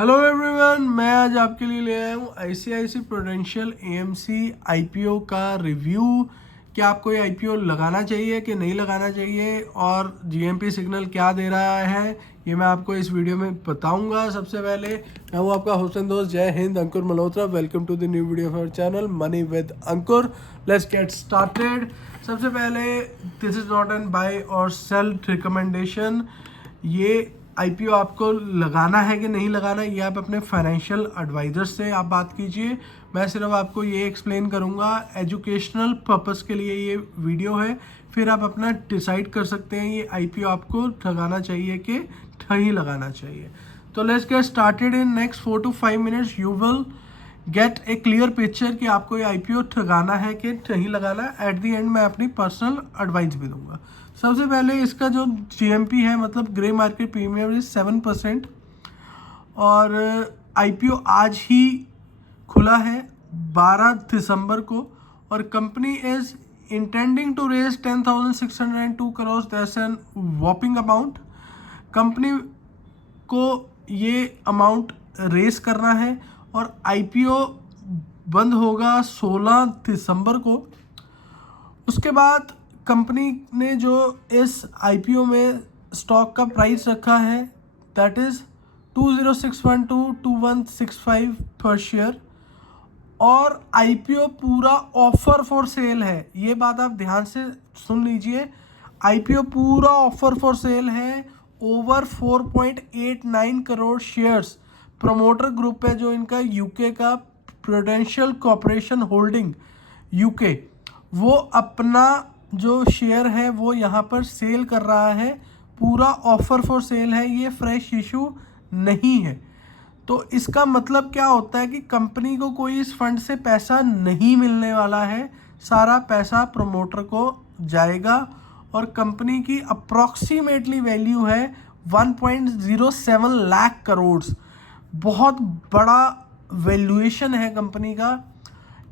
Hello everyone, मैं आज आपके लिए ले आया हूँ आईसीआईसी प्रूडेंशियल एएमसी आईपीओ का रिव्यू। कि आपको ये आईपीओ लगाना चाहिए कि नहीं लगाना चाहिए और जीएमपी सिग्नल क्या दे रहा है, ये मैं आपको इस वीडियो में बताऊंगा। सबसे पहले मैं हूँ आपका होस्ट दोस्त जय हिंद, Ankur Malhotra. Welcome to the new video of our channel money with Ankur. Let's get started. सबसे पहले, this is not an buy or sell recommendation. ये आईपीओ आपको लगाना है कि नहीं लगाना, ये आप अपने फाइनेंशियल एडवाइज़र से आप बात कीजिए। मैं सिर्फ आपको ये एक्सप्लेन करूँगा, एजुकेशनल पर्पस के लिए ये वीडियो है। फिर आप अपना डिसाइड कर सकते हैं ये आईपीओ आपको लगाना चाहिए कि नहीं लगाना चाहिए। तो let's get started. In next 4 to 5 minutes you will get A clear picture कि आपको ये आईपीओ लगाना है कि नहीं लगाना। एट द एंड मैं अपनी पर्सनल एडवाइस भी दूंगा। सबसे पहले इसका जो जीएमपी है, मतलब ग्रे मार्केट प्रीमियम, इज 7%। और आईपीओ आज ही खुला है 12 दिसंबर को। और company is intending to raise 10,602 crore. That's an whopping amount. Company को ये अमाउंट रेस करना है और आईपीओ बंद होगा 16 दिसंबर को। उसके बाद कंपनी ने जो इस आईपीओ में स्टॉक का प्राइस रखा है, दैट इज़ 2061 to 2165 पर शेयर। और आईपीओ पूरा ऑफर फॉर सेल है, ये बात आप ध्यान से सुन लीजिए। आईपीओ पूरा ऑफर फॉर सेल है। Over 4.89 crore shares promoter group है जो इनका यूके का प्रूडेंशियल कॉर्पोरेशन होल्डिंग यूके, वो अपना जो शेयर है वो यहाँ पर सेल कर रहा है। पूरा ऑफर फॉर सेल है, ये फ्रेश इशू नहीं है। तो इसका मतलब क्या होता है कि कंपनी को कोई इस फंड से पैसा नहीं मिलने वाला है, सारा पैसा प्रमोटर को जाएगा। और कंपनी की अप्रॉक्सीमेटली वैल्यू है 1.07 लाख करोड़। बहुत बड़ा वैल्यूएशन है कंपनी का,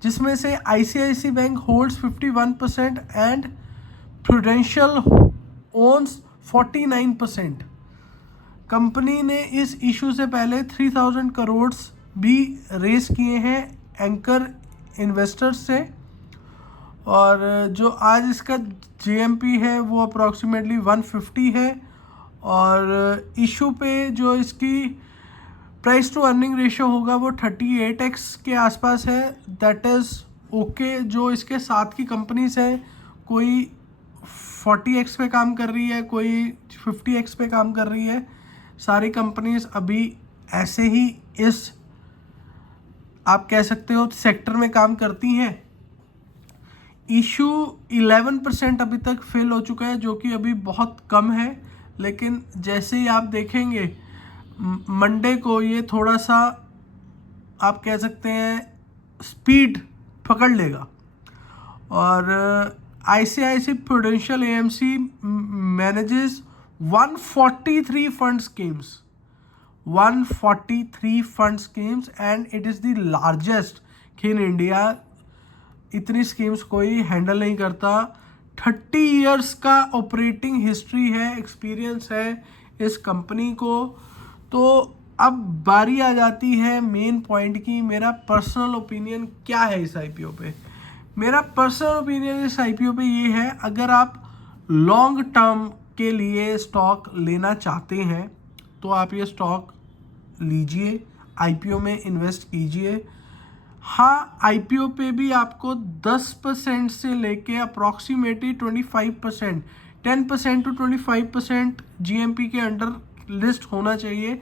जिसमें से ICICI bank holds 51% and Prudential owns 49%। Company ने इस इशू से पहले 3,000 करोड़ भी रेस किए हैं एंकर इन्वेस्टर्स से। और जो आज इसका जीएमपी है वो अप्रॉक्सीमेटली 150 है। और इशू पे जो इसकी प्राइस टू अर्निंग रेशियो होगा वो 38x के आसपास है। That is okay. जो इसके साथ की कंपनीज हैं, कोई 40x पे काम कर रही है, कोई 50x पे काम कर रही है। सारी कंपनीज अभी ऐसे ही इस, आप कह सकते हो, सेक्टर में काम करती हैं। इशू 11% अभी तक फेल हो चुका है, जो कि अभी बहुत कम है। लेकिन जैसे ही आप देखेंगे मंडे को ये थोड़ा सा, आप कह सकते हैं, स्पीड पकड़ लेगा। और ICICI Prudential AMC manages 143 fund schemes, 143 fund schemes and it is the largest in India. इतनी स्कीम्स कोई हैंडल नहीं करता। 30 इयर्स का ऑपरेटिंग हिस्ट्री है, एक्सपीरियंस है इस कंपनी को। तो अब बारी आ जाती है मेन पॉइंट की, मेरा पर्सनल ओपिनियन क्या है इस आईपीओ पे। मेरा पर्सनल ओपिनियन इस आईपीओ पे ये है, अगर आप लॉन्ग टर्म के लिए स्टॉक लेना चाहते हैं तो आप ये स्टॉक लीजिए, आईपीओ में इन्वेस्ट कीजिए। हाँ, आईपीओ पे भी आपको 10% से लेके अप्रॉक्सीमेटली 25%, 10% to 25% जीएमपी के अंडर लिस्ट होना चाहिए।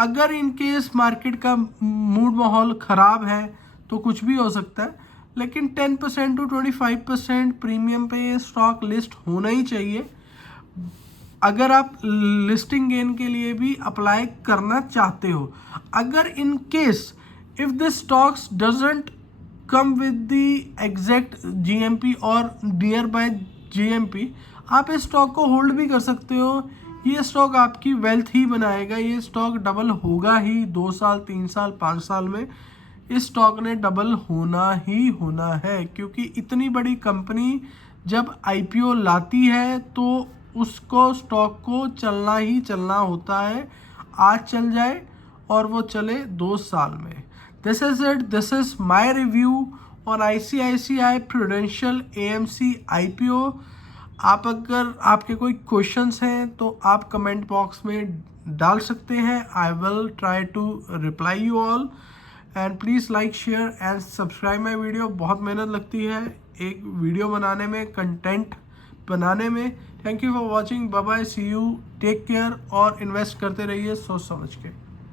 अगर इनकेस मार्केट का मूड माहौल ख़राब है तो कुछ भी हो सकता है, लेकिन 10% to 25% प्रीमियम पे ये स्टॉक लिस्ट होना ही चाहिए अगर आप लिस्टिंग गेन के लिए भी अप्लाई करना चाहते हो। अगर in case if this stocks doesn't come with the exact GMP और नियर बाय जीएमपी, आप इस स्टॉक को होल्ड भी कर सकते हो। ये स्टॉक आपकी वेल्थ ही बनाएगा, ये स्टॉक डबल होगा ही 2 साल 3 साल 5 साल में। इस स्टॉक ने डबल होना ही होना है, क्योंकि इतनी बड़ी कंपनी जब आईपीओ लाती है तो उसको स्टॉक को चलना ही चलना होता है। आज चल जाए और वो चले 2 साल में। This is it, this is my review on ICICI prudential AMC IPO। आप अगर आपके कोई क्वेश्चंस हैं तो आप कमेंट बॉक्स में डाल सकते हैं। I will try to reply you all and please like share and subscribe my video. बहुत मेहनत लगती है एक वीडियो बनाने में, कंटेंट बनाने में। Thank you for watching, bye bye, see you, take care और इन्वेस्ट करते रहिए सोच समझ के।